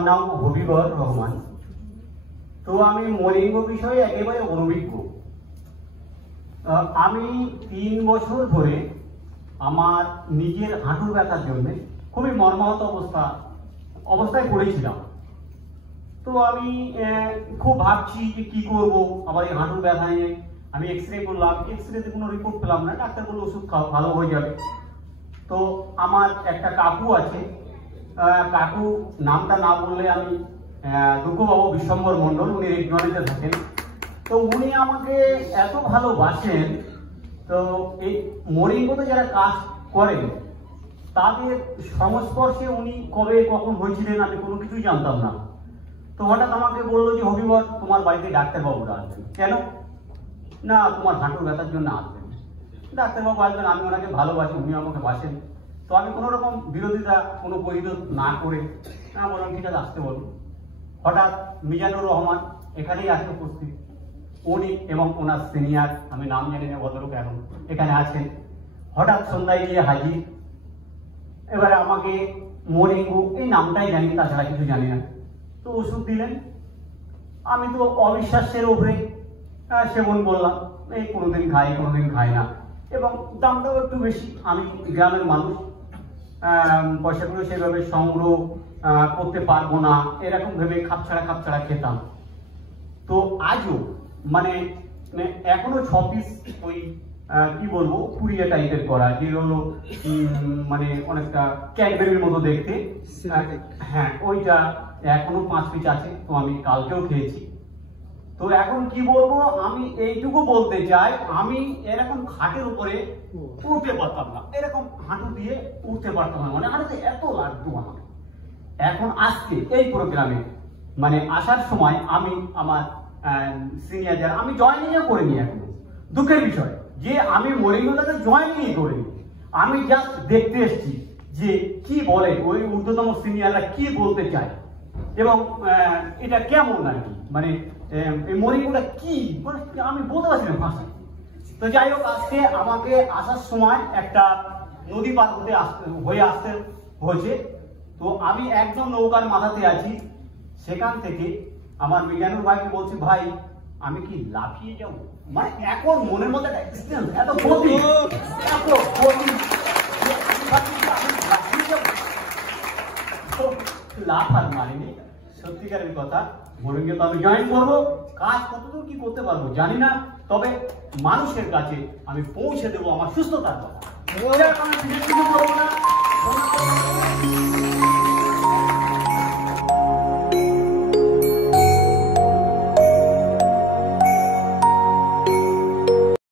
আমার নাম হবিবর রহমান। তো আমি মরিঙ্গ বিষয়ে একেবারে অনভিজ্ঞ। আমি 3 বছর ধরে আমার নিজের হাঁটুর ব্যথার জন্য খুবই মর্মাহত অবস্থায় পড়েছিলাম। তো আমি খুব ভাবছি যে কি করব, আবার এই হাঁটুর ব্যথা নিয়ে আমি এক্সরে করলাম, এক্সরেতে কোনো রিপোর্ট পেলাম না। ডাক্তার বলল ওষুধ খাও, ভালো হয়ে যাবে। তো আমার একটা কাকু আছে, কাকু নামটা না বললে আমি দুঃখ পাবো, বিশ্বম্বর মণ্ডল, উনি রেগজনেতে থাকেন। তো উনি আমাকে এত ভালোবাসেন। তো এই মরিঙ্গতে যারা কাজ করেন তাদের সংস্পর্শে উনি কবে কখন হয়েছিলেন আমি কোনো কিছুই জানতাম না। তো হঠাৎ আমাকে বললো যে হবিবর, তোমার বাড়িতে ডাক্তারবাবুরা আসবেন। কেন? না, তোমার হাঁটুর ব্যথার জন্য আসবেন। ডাক্তারবাবু আসবেন, আমি ওনাকে ভালোবাসি, উনি আমাকে বাসেন। তো আমি কোনো রকম বিরোধিতা কোনো প্রতিরোধ না করে বললাম ঠিক আছে, আসতে বলুন। হঠাৎ মিজানুর রহমান এখানেই আসতে উপস্থিত, উনি এবং ওনার সিনিয়র, আমি নাম জানি না ভদ্রলোক, এখন এখানে আছেন। হঠাৎ সন্ধ্যায় গিয়ে হাজির। এবারে আমাকে মরিঙ্গ এই নামটাই জানি, তাছাড়া কিছু জানি না। তো ওষুধ দিলেন। আমি তো অবিশ্বাসের উপরে সেবন করলাম। এই কোনোদিন খাই, কোনোদিন খাই না, এবং দামটাও একটু বেশি। আমি গ্রামের মানুষ, পয়সাগুলো সেভাবে সংগ্রহ করতে পারবো না, এরকম ভেবে খাপছাড়া খেতাম। তো আজও মানে এখনো 6 পিস ওই কি বলবো পুরিয়া টাইপের করা, যেগুলো মানে অনেকটা ক্যাডবেরির মতো দেখতে, হ্যাঁ ওইটা এখনো 5 পিস আছে। তো আমি কালকেও খেয়েছি। তো এখন কি বলবো, আমি এইটুকু বলতে চাই, আমি এরকম খাটের উপরে উঠতে পারতাম না, এরকম হাঁটু দিয়ে উঠতে পারতাম না, মানে হাঁটুতে এত লাগতো আমার। এখন আজকে এই প্রোগ্রামে মানে আসার সময় আমি আমার সিনিয়র যারা, আমি জয়েনিংও করিনি এখনো, দুঃখের বিষয় যে আমি মরিঙ্গটাকে জয়েনিংই করিনি। আমি জাস্ট দেখতে এসেছি যে কি বলে ওই ঊর্ধ্বতম সিনিয়ররা কি বলতে চায়, এবং এটা কেমন আর কি, মানে এই মরিঙ্গটা কি আমি বলতে পারছি না ভাষা। তো যাই হোক, আজকে আমাকে আসার সময় একটা নদী পার হয়ে আসতে হয়েছে। তো আমি একদম নৌকার মাথাতে আছি। সেখান থেকে আমার মিজানুর ভাইকে বলছি, ভাই আমি কি লাফিয়ে যাবো? মানে এখন মনের মধ্যে এত গতি লাফ আর মারিনি। সত্যিকারের কথা, মরিঙ্গে তো আমি জয়েন করবো, কাজ কতদূর কি করতে পারবো জানি না, তবে মানুষের কাছে আমি পৌঁছে দেবো আমার সুস্থতার কথা।